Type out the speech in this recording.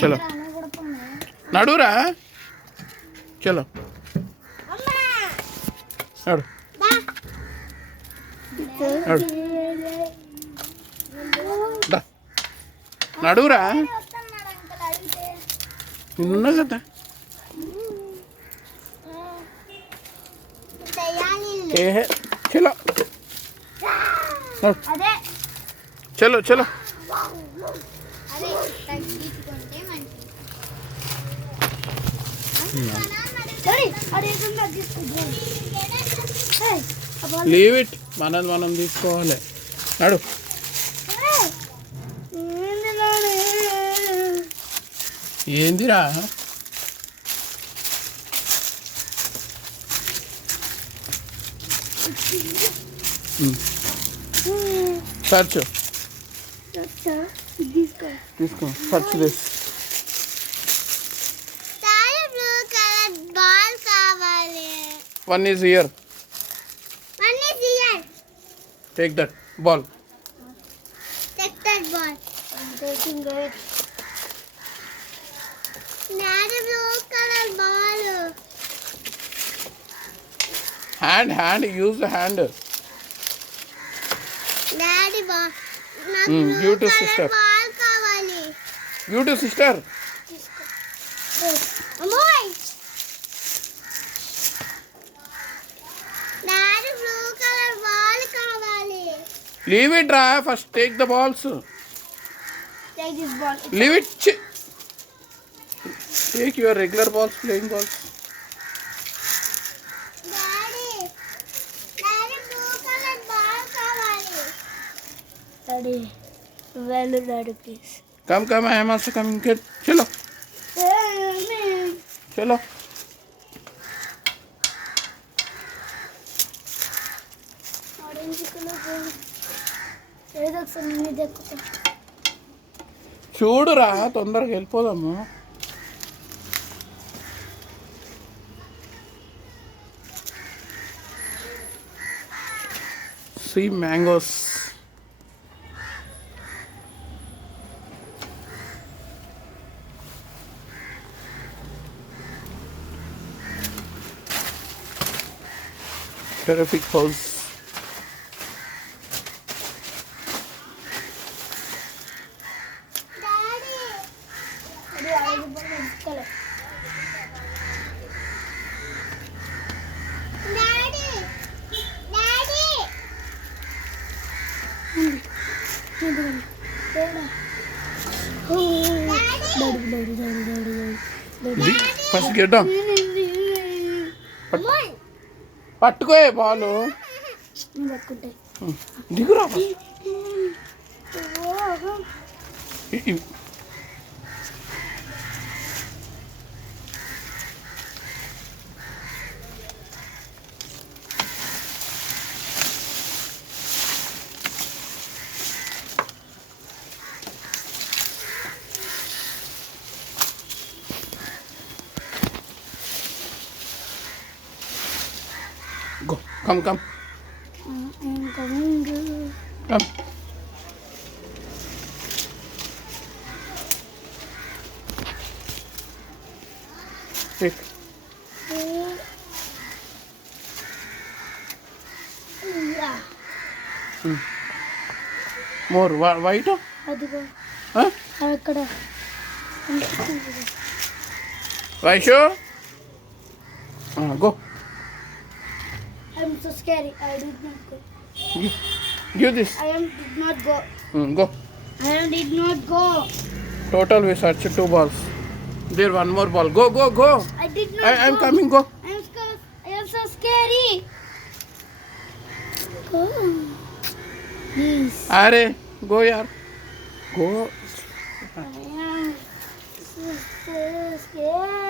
చలో నడురా, చలో నడు నడు దా, నడురా నిన్నున్నా కదా. ఏ చలో నడు. చలో చలో లీవ్ ఇట్, మనది మనం తీసుకోవాలి. నడు ఏందిరా సర్చ్ తీసుకో, search this. One is here. Take that ball. Take that ball. I'm taking it. Daddy, blue color ball. Hand, use the hand. Daddy, ball. Give to sister. Ball kavali. Give to sister. Amoy. Daddy, blue color ball kavali. Leave it, ra. First take the balls. Take this ball. Leave it. Take your regular balls, playing balls. Daddy, blue color ball kavali. Daddy, well, Daddy, please. Come, I am also coming. Get, chalo. Chalo. Orange color ball. ఏదో ఒకసారి నేను దక్కుతా. చూడురా, తొందరగా వెళ్ళిపోదాము. See mangoes. Terrific house. Daddy, అది orange ball తీసుకోలే. Daddy, First get down. పట్టుకో Balu. దిగురా. Go, come. I'm coming. Come. Take. More white? అదిగో Huh? అక్కడ. Vaishu? Go. I'm so scary. I did not go. Give this. Did not go. Go. Did not go. Total we search 2 balls. There one more ball. Go. I did not I'm go. coming. Go. I am so scary. Go. Please. Are go yaar. Go. I am so scared.